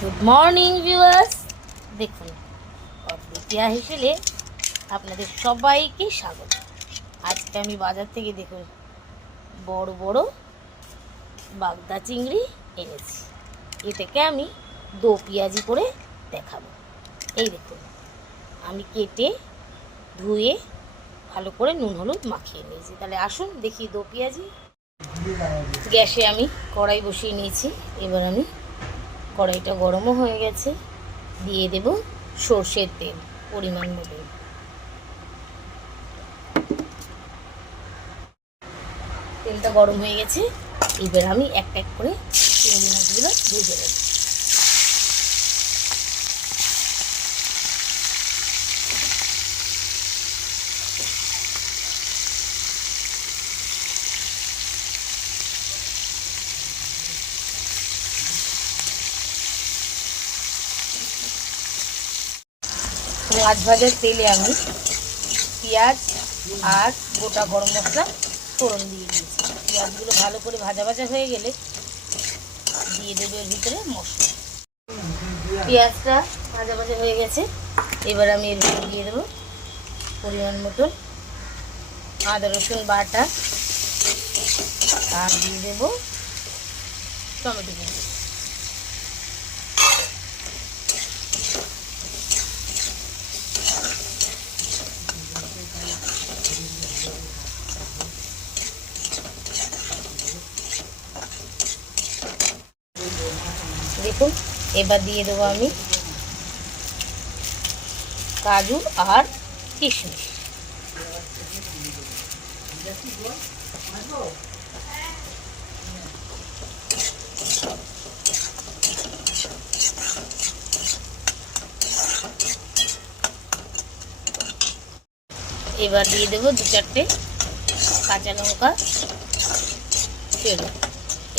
Good morning viewers, দেখুন অদ্বিতীয়া হেসেলে আপনাদের সবাইকে স্বাগত। আজকে আমি বাজার থেকে দেখুন বড় বড় বাগদা চিংড়ি এনেছি। এটাকে আমি দো পেঁয়াজি করে দেখাবো। এই দেখুন আমি কেটে ধুয়ে ভালো করে নুন হলুদ মাখিয়ে নিয়েছি। তাহলে আসুন দেখি দো পেঁয়াজি। গ্যাসে আমি কড়াই বসিয়ে নিয়েছি। এবার আমি কড়াইটা গরমও হয়ে গেছে, দিয়ে দেব সর্ষের তেল পরিমাণ মতো। তেলটা গরম হয়ে গেছে, এবার আমি এক এক করে চিংড়ি মাছগুলো ভেজে দেব। মাছ ভাজার তেলে আমি পেঁয়াজ আর গোটা গরম মশলা ফোড়ন দিয়ে দিয়েছি। পেঁয়াজগুলো ভালো করে ভাজা ভাজা হয়ে গেলে দিয়ে দেবে এর ভিতরে মশলা। পেঁয়াজটা ভাজা ভাজা হয়ে গেছে, এবার আমি এর ভিতরে দিয়ে দেবো পরিমাণ মতন আদা রসুন বাটা, আর দিয়ে দেবো টমেটো কুচি। দেখুন এবার দিয়ে দেবো আমি কাজু আর কিশমিশ। এবার দিয়ে দেবো দু চারটে কাঁচা লঙ্কা চেরো।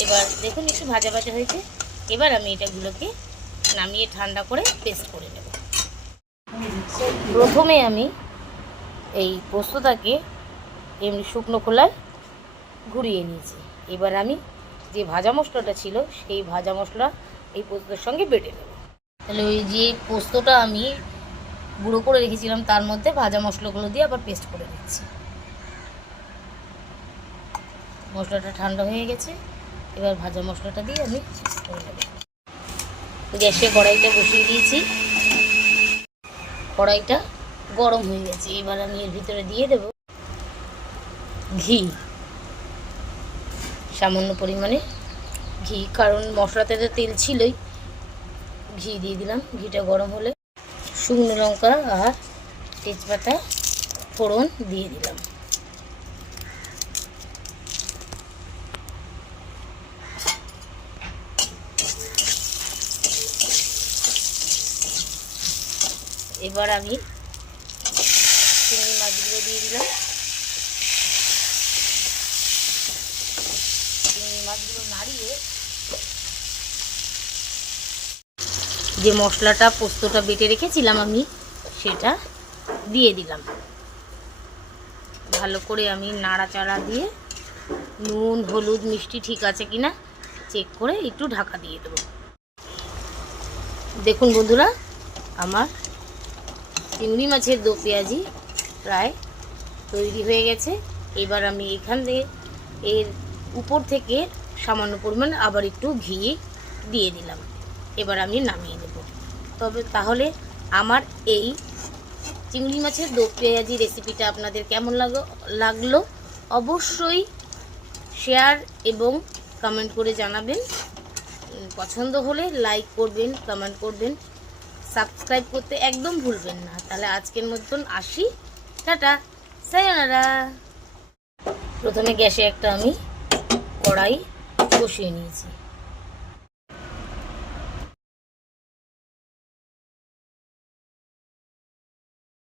এবার দেখুন একটু ভাজা ভাজা হয়েছে, এবার আমি এটাগুলোকে নামিয়ে ঠান্ডা করে পেস্ট করে নেব। প্রথমে আমি এই পোস্তটাকে এমনি শুকনো খোলায় ঘুরিয়ে নিয়েছি। এবার আমি যে ভাজা মশলাটা ছিল সেই ভাজা মশলা এই পোস্তর সঙ্গে বেটে নেব। তাহলে ওই যে পোস্তটা আমি গুঁড়ো করে রেখেছিলাম তার মধ্যে ভাজা মশলাগুলো দিয়ে আবার পেস্ট করে দিচ্ছি। মশলাটা ঠান্ডা হয়ে গেছে, এবার ভাজা মশলাটা দিয়ে আমি করে নেব। গ্যাসে কড়াইটা বসিয়ে দিয়েছি, কড়াইটা গরম হয়ে গেছে। এবার আমি এর ভিতরে দিয়ে দেব ঘি, সামান্য পরিমাণে ঘি, কারণ মশলাতে তো তেল ছিলই। ঘি দিয়ে দিলাম। ঘিটা গরম হলে শুকনো লঙ্কা আর তেজপাতা ফোড়ন দিয়ে দিলাম। এবার আমি চিংড়ি মাছগুলো দিয়ে দিলাম। চিংড়ি মাছগুলো নাড়িয়ে যে মশলাটা পোস্তটা বেটে রেখেছিলাম আমি সেটা দিয়ে দিলাম। ভালো করে আমি নাড়াচাড়া দিয়ে নুন হলুদ মিষ্টি ঠিক আছে কিনা চেক করে একটু ঢাকা দিয়ে দেবো। দেখুন বন্ধুরা, আমার চিংড়ি মাছের দো পেঁয়াজি প্রায় তৈরি হয়ে গেছে। এবার আমি এখান থেকে এর উপর থেকে সামান্য পরিমাণ আবার একটু ঘি দিয়ে দিলাম। এবার আমি নামিয়ে নেব। তবে তাহলে আমার এই চিংড়ি মাছের দো পেঁয়াজি রেসিপিটা আপনাদের কেমন লাগলো অবশ্যই শেয়ার এবং কমেন্ট করে জানাবেন। পছন্দ হলে লাইক করবেন, কমেন্ট করবেন, সাবস্ক্রাইব করতে একদম ভুলবেন না। তাহলে আজকের মতন আসি, টাটা, সায়োনারা। প্রথমে গ্যাসে একটা আমি কড়াই বসিয়ে নিয়েছি।